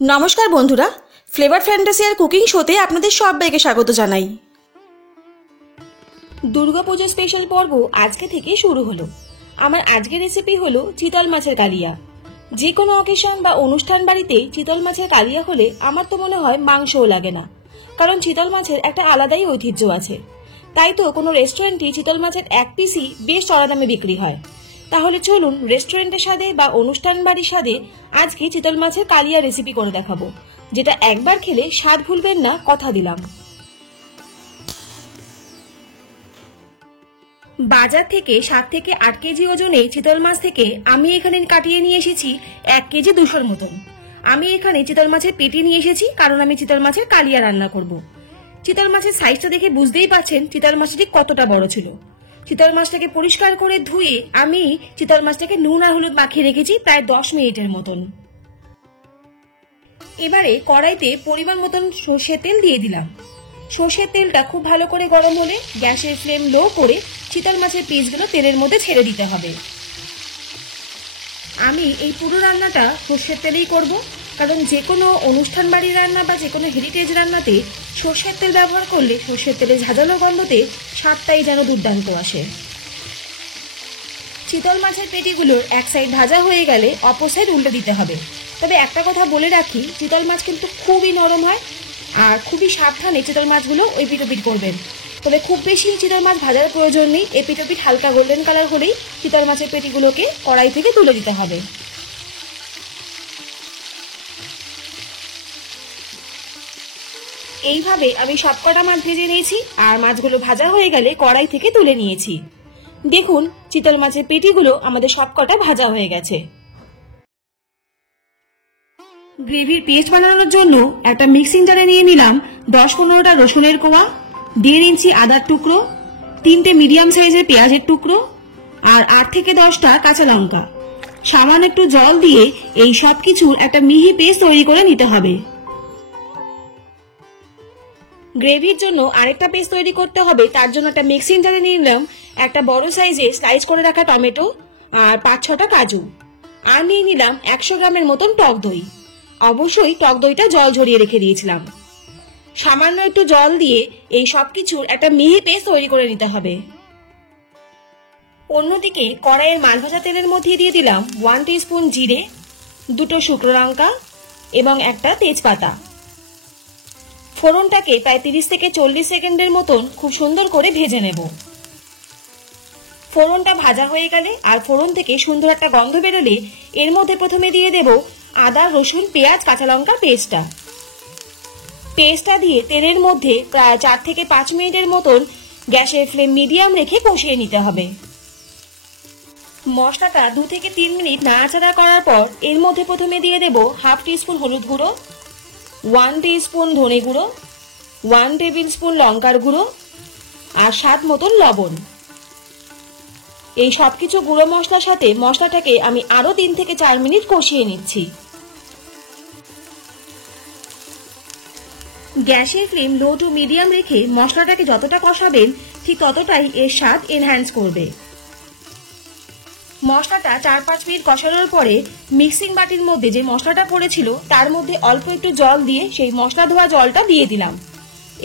नमस्कार बंधुरा flavour fantasy और कुकिंग शोते आपनादेर सबाइके स्वागत जानाई। दुर्गापूजा स्पेशल पर्व आज के थेके शुरू हलो। आमार आजकेर रेसिपि हलो चितल माछेर कालिया। जे कोनो अकेशन बा अनुष्ठान बाड़ीते चितल माछेर कालिया होले आमार तो मने हय मांसও লাগে না, কারণ চিতল মাছের একটা আলাদাই ঐতিহ্য আছে। তাই তো কোনো রেস্টুরেন্টে চিতল মাছের এক পিসই বেশ চড়া দামে বিক্রি হয়। তাহলে চলুন রেস্টুরেন্টের স্বাদে বা অনুষ্ঠান বাড়ির স্বাদে আজকে চিতল মাছের কালিয়া রেসিপি করে দেখাবো, যেটা একবার খেলে স্বাদ ভুলবেন না, কথা দিলাম। বাজার থেকে 7 থেকে 8 কেজি ওজনে চিতল মাছ থেকে আমি এখানে কাটিয়ে নিয়ে এসেছি 1 কেজি 200 মতন। আমি এখানে চিতল মাছের পেটি নিয়ে এসেছি, কারণ আমি চিতল মাছের কালিয়া রান্না করব। চিতল মাছের সাইজটা দেখে বুঝতেই পারছেন চিতল মাছটি কতটা বড় ছিল। চিতল মাছটাকে পরিষ্কার করে ধুয়ে আমি চিতল মাছটাকে নুন আর হলুদ মাখিয়ে রেখেছি প্রায় 10 মিনিটের মতন। এবারে কড়াইতে পরিমাণ মতন সরষের তেল দিয়ে দিলাম। সরষের তেলটা খুব ভালো করে গরম হলে গ্যাসের ফ্লেম লো করে চিতল মাছের পিসগুলো তেলের মধ্যে ছেড়ে দিতে হবে। আমি এই পুরো রান্নাটা সরষের তেলেই করব, কারণ যে কোনো অনুষ্ঠান বাড়ির রান্না বা যে কোনো হেরিটেজ রান্নাতে সরষের তেল ব্যবহার করলে সরষের তেলের ঝাঁঝালো গন্ধতে স্বাদটাই যেন দুর্দান্ত আসে। চিতল মাছের পেটিগুলোর এক সাইড ভাজা হয়ে গেলে অপর সাইড উল্টে দিতে হবে। তবে একটা কথা বলে রাখি, চিতল মাছ কিন্তু খুবই নরম হয়, আর খুবই সাবধানে চিতল মাছগুলো এপিট ওপিট করবেন। তবে খুব বেশি চিতল মাছ ভাজার প্রয়োজন নেই, এপিট ওপিট হালকা গোল্ডেন কালার হলেই চিতল মাছের পেটিগুলোকে কড়াই থেকে তুলে দিতে হবে। এইভাবে আমি সবকটা মাছ ভেজে নিয়েছি, আর মাছগুলো ভাজা হয়ে গেলে কড়াই থেকে তুলে নিয়েছি। দেখুন চিতল মাছের পেটিগুলো আমাদের সবকটা ভাজা হয়ে গেছে। গ্রেভির পেস্ট বানানোর জন্য একটা মিক্সিং জারে নিয়ে নিলাম 10-15টা রসুনের কোয়া, 1.5 ইঞ্চি আদার টুকরো, 3টে মিডিয়াম সাইজের পেঁয়াজের টুকরো, আর 8 থেকে 10টা কাঁচা লঙ্কা। সামান্য একটু জল দিয়ে এই সব কিছুর একটা মিহি পেস্ট তৈরি করে নিতে হবে। গ্রেভির জন্য আরেকটা পেস্ট তৈরি করতে হবে, তার জন্য একটা মিক্সিং জারে নিয়ে নিলাম একটা বড় সাইজের স্লাইস করে রাখা টমেটো আর 5-6টা কাজু, আর নিয়ে নিলাম 100 গ্রামের মতন টক দই। অবশ্যই টক দইটা জল ঝরিয়ে রেখে দিয়েছিলাম। সামান্য একটু জল দিয়ে এই সব কিছুর একটা মিহি পেস্ট তৈরি করে নিতে হবে। অন্যদিকে কড়াইয়ের মাছ ভাজা তেলের মধ্যে দিয়ে দিলাম 1 টিস্পুন জিরে, 2টো শুকনো লঙ্কা এবং একটা তেজপাতা। ফোড়নটাকে প্রায় 30 থেকে 40 সেকেন্ডের মতন খুব সুন্দর করে ভেজে নেব। ফোড়নটা ভাজা হয়ে গেলে আর ফোড়ন থেকে সুন্দর একটা গন্ধ বেরোলে এর মধ্যে প্রথমে দিয়ে দেব আদা, রসুন, পেঁয়াজ, কাঁচা লঙ্কা পেস্টটা দিয়ে তেলের মধ্যে প্রায় 4 থেকে 5 মিনিটের মতন গ্যাসের ফ্লেম মিডিয়াম রেখে কষিয়ে নিতে হবে। মশলাটা 2 থেকে 3 মিনিট নাড়াচাড়া করার পর এর মধ্যে প্রথমে দিয়ে দেব হাফ টিস্পুন হলুদ গুঁড়ো, 1 টিস্পুন ধনে গুঁড়ো, 1 টেবিল স্পুন লঙ্কার গুঁড়ো আর স্বাদ মতন লবণ। এই সবকিছু গুঁড়ো মশলার সাথে মশলাটাকে আমি আরো 3 থেকে 4 মিনিট কষিয়ে নিচ্ছি। গ্যাসের ফ্লেম লো টু মিডিয়াম রেখে মশলাটাকে যতটা কষাবেন ঠিক ততটাই এর স্বাদ এনহ্যান্স করবে। মশলাটা 4-5 মিনিট কষানোর পরে মিক্সিং বাটির মধ্যে যে মশলাটা পড়েছিল তার মধ্যে অল্প একটু জল দিয়ে সেই মশলা ধোয়া জলটা দিয়ে দিলাম।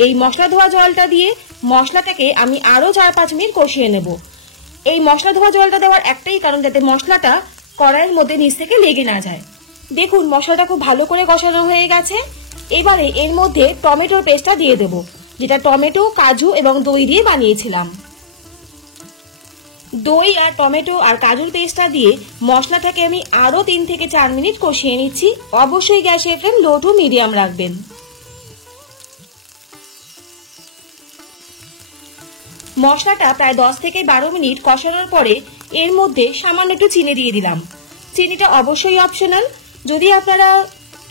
এই মশলা ধোয়া জলটা দিয়ে মশলাটাকে আমি আরো 4-5 মিনিট কষিয়ে নেব। এই মশলা ধোয়া জলটা দেওয়ার একটাই কারণ, যাতে মশলাটা কড়াইয়ের মধ্যে নিচ থেকে লেগে না যায়। দেখুন মশলাটা খুব ভালো করে কষানো হয়ে গেছে। এবারে এর মধ্যে টমেটোর পেস্টটা দিয়ে দেব, যেটা টমেটো, কাজু এবং দই দিয়ে বানিয়েছিলাম। দই আর টমেটো আর কাজুর পেস্টটা দিয়ে মশলাটাকে আমি আরো 3 থেকে 4 মিনিট কষিয়ে নিচ্ছি। অবশ্যই গ্যাসের ফ্লেম লো টু মিডিয়াম রাখবেন। মশলাটা প্রায় 10 থেকে 12 মিনিট কষানোর পরে এর মধ্যে সামান্য একটু চিনি দিয়ে দিলাম। চিনিটা অবশ্যই অপশনাল, যদি আপনারা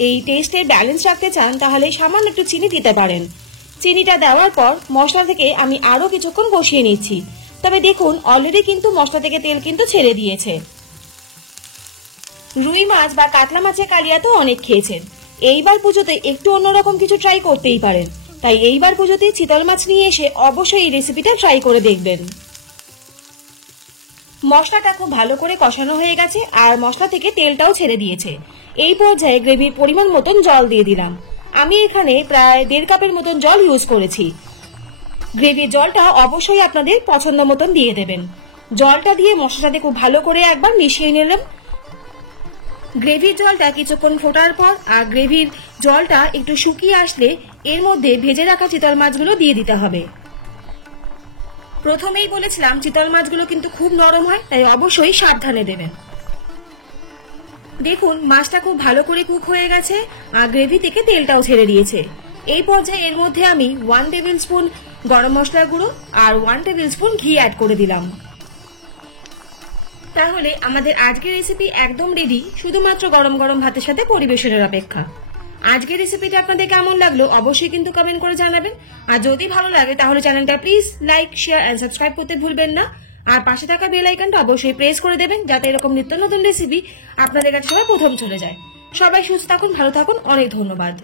এই টেস্টের ব্যালেন্স রাখতে চান তাহলে সামান্য একটু চিনি দিতে পারেন। চিনিটা দেওয়ার পর মশলা থেকে আমি আরো কিছুক্ষণ কষিয়ে নিচ্ছি। তবে দেখুন অলরেডি কিন্তু মশলা থেকে তেল কিন্তু ছেড়ে দিয়েছে। রুই মাছ বা কাতলা মাছের কালিয়া তো অনেক খেয়েছেন, এইবার পুজোতে একটু অন্যরকম কিছু ট্রাই করতেই পারেন। তাই এইবার পুজোতে চিতল মাছ নিয়ে এসে অবশ্যই এই রেসিপিটা ট্রাই করে দেখবেন। মশলাটা খুব ভালো করে কষানো হয়ে গেছে আর মশলা থেকে তেলটাও ছেড়ে দিয়েছে। এই পর্যায়ে গ্রেভির পরিমাণ মতন জল দিয়ে দিলাম। আমি এখানে প্রায় 1.5 কাপের মতন জল ইউজ করেছি। গ্রেভির জলটা অবশ্যই আপনাদের পছন্দ মতন দিয়ে দেবেন। জলটা দিয়ে মশলার সাথে খুব ভালো করে একবার মিশিয়ে নিলাম। গ্রেভির জলটা কিছুক্ষণ ফোটার পর আর গ্রেভির জলটা একটু শুকিয়ে আসলে এর মধ্যে ভেজে রাখা চিতল মাছগুলো দিয়ে দিতে হবে। প্রথমেই বলেছিলাম চিতল মাছগুলো কিন্তু খুব নরম হয়, তাই অবশ্যই সাবধানে দেবেন। দেখুন মাছটা খুব ভালো করে কুক হয়ে গেছে আর গ্রেভি থেকে তেলটাও ছেড়ে দিয়েছে। এই পর্যায়ে এর মধ্যে আমি 1 টেবিল স্পুন গরম মশলার গুঁড়ো আর 1 টেবিল স্পুন ঘি অ্যাড করে দিলাম। তাহলে আমাদের আজকের রেসিপি একদম রেডি, শুধুমাত্র গরম গরম ভাতের সাথে পরিবেশনের অপেক্ষা। আজকের রেসিপিটা আপনাদের কেমন লাগলো অবশ্যই কিন্তু কমেন্ট করে জানাবেন। আর যদি ভালো লাগে তাহলে চ্যানেলটা please like, share and subscribe করতে ভুলবেন না। আর পাশে থাকা বেল আইকনটা অবশ্যই প্রেস করে দেবেন যাতে এরকম নিত্য নতুন রেসিপি আপনাদের কাছে সবার প্রথম চলে যায়। সবাই সুস্থ থাকুন, ভালো থাকুন, অনেক ধন্যবাদ।